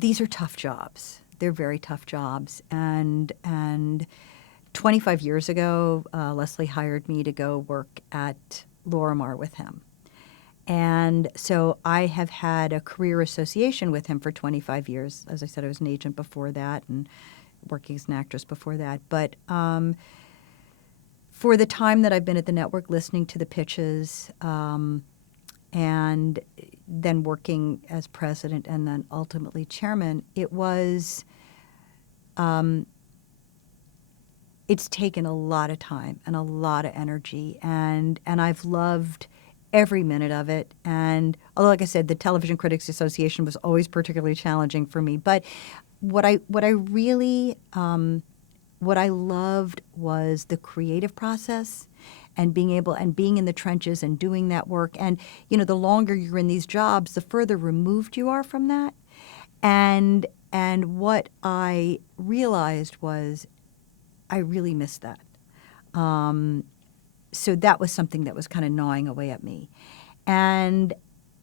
these are tough jobs. They're very tough jobs. And 25 years ago, Leslie hired me to go work at Lorimar with him. And so I have had a career association with him for 25 years. As I said, I was an agent before that and working as an actress before that. But for the time that I've been at the network, listening to the pitches, and then working as president and then ultimately chairman, it's taken a lot of time and a lot of energy, and I've loved every minute of it. And although, like I said, the Television Critics Association was always particularly challenging for me, but what I really what I loved was the creative process and being in the trenches and doing that work. And, the longer you're in these jobs, the further removed you are from that. And what I realized was I really missed that. So that was something that was kind of gnawing away at me. And,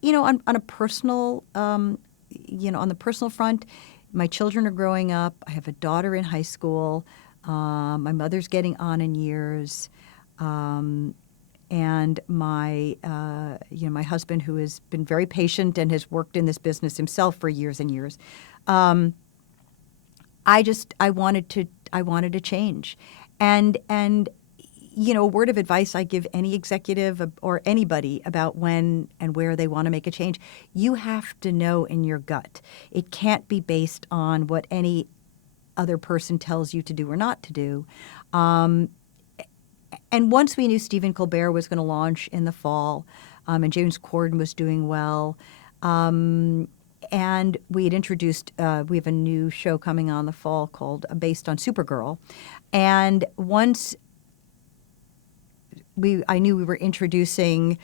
on a personal, on the personal front, my children are growing up. I have a daughter in high school. My mother's getting on in years, and my my husband, who has been very patient and has worked in this business himself for years and years. I wanted to change, and a word of advice I give any executive or anybody about when and where they want to make a change: you have to know in your gut. It can't be based on what any other person tells you to do or not to do. And once we knew Stephen Colbert was going to launch in the fall, and James Corden was doing well, and we had introduced, we have a new show coming on the fall called based on Supergirl. And once I knew we were introducing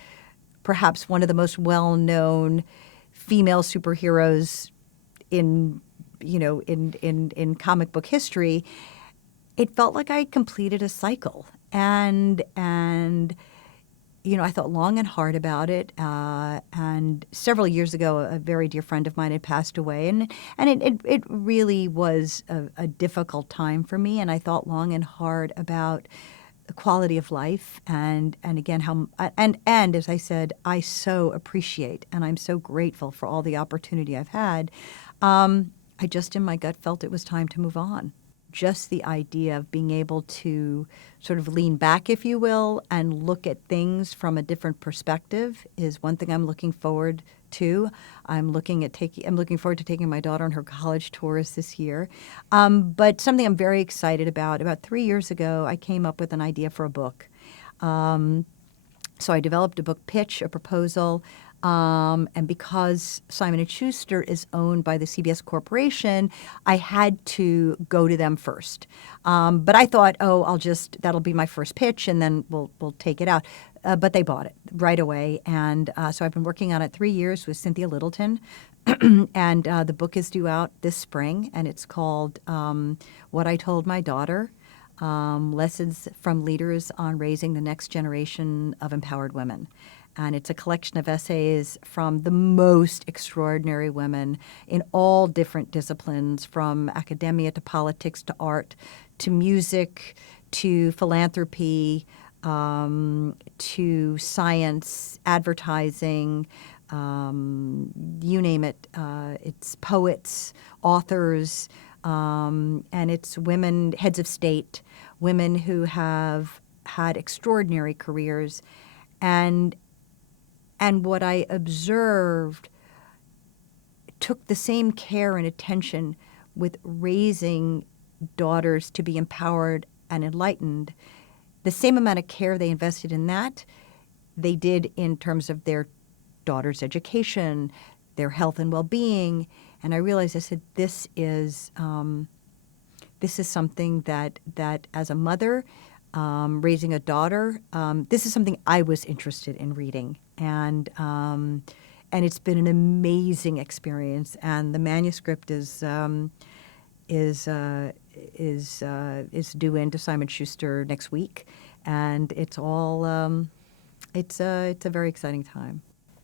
perhaps one of the most well-known female superheroes in comic book history, it felt like I completed a cycle. And I thought long and hard about it. And several years ago, a very dear friend of mine had passed away, and it really was a difficult time for me. And I thought long and hard about the quality of life, and again and as I said, I so appreciate and I'm so grateful for all the opportunity I've had. I just in my gut felt it was time to move on. Just the idea of being able to sort of lean back, if you will, and look at things from a different perspective is one thing I'm looking forward to. I'm looking forward to taking my daughter on her college tours this year. But something I'm very excited about 3 years ago, I came up with an idea for a book. So I developed a book pitch, a proposal. And because Simon & Schuster is owned by the CBS Corporation, I had to go to them first. But I thought, that'll be my first pitch, and then we'll take it out. But they bought it right away. And so I've been working on it 3 years with Cynthia Littleton. And the book is due out this spring, and it's called What I Told My Daughter, Lessons from Leaders on Raising the Next Generation of Empowered Women. And it's a collection of essays from the most extraordinary women in all different disciplines, from academia to politics to art to music to philanthropy to science, advertising, you name it. It's poets, authors, and it's women, heads of state, women who have had extraordinary careers. And what I observed took the same care and attention with raising daughters to be empowered and enlightened. The same amount of care they invested in that, they did in terms of their daughter's education, their health and well-being. And I realized, I said, this is something that as a mother, raising a daughter, this is something I was interested in reading, and it's been an amazing experience. And the manuscript is due into Simon Schuster next week, and it's all it's a very exciting time.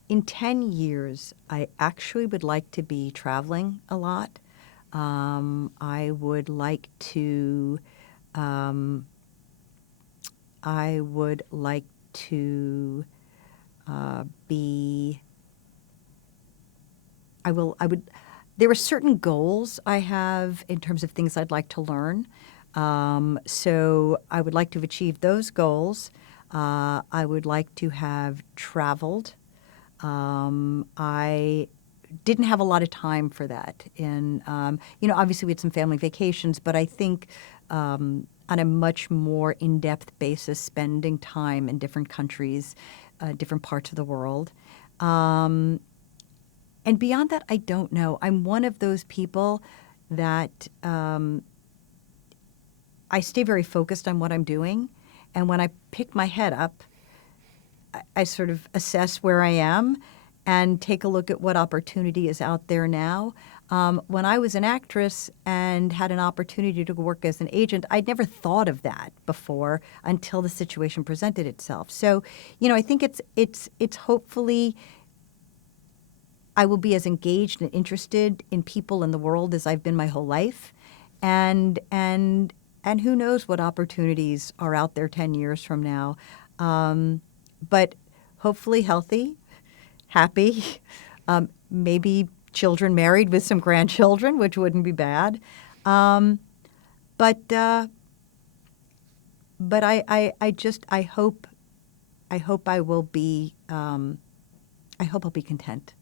In 10 years, I actually would like to be traveling a lot. I would like to. Um, I would like to be. I will. I would. There are certain goals I have in terms of things I'd like to learn. So I would like to have achieved those goals. I would like to have traveled. I didn't have a lot of time for that. And, obviously we had some family vacations, but I think on a much more in-depth basis, spending time in different countries, different parts of the world. And beyond that, I don't know. I'm one of those people that I stay very focused on what I'm doing. And when I pick my head up, I sort of assess where I am and take a look at what opportunity is out there now. When I was an actress and had an opportunity to work as an agent, I'd never thought of that before until the situation presented itself. So, I think it's hopefully I will be as engaged and interested in people in the world as I've been my whole life, and who knows what opportunities are out there 10 years from now. But hopefully healthy, happy, maybe children married with some grandchildren, which wouldn't be bad. But I hope I will be I hope I'll be content.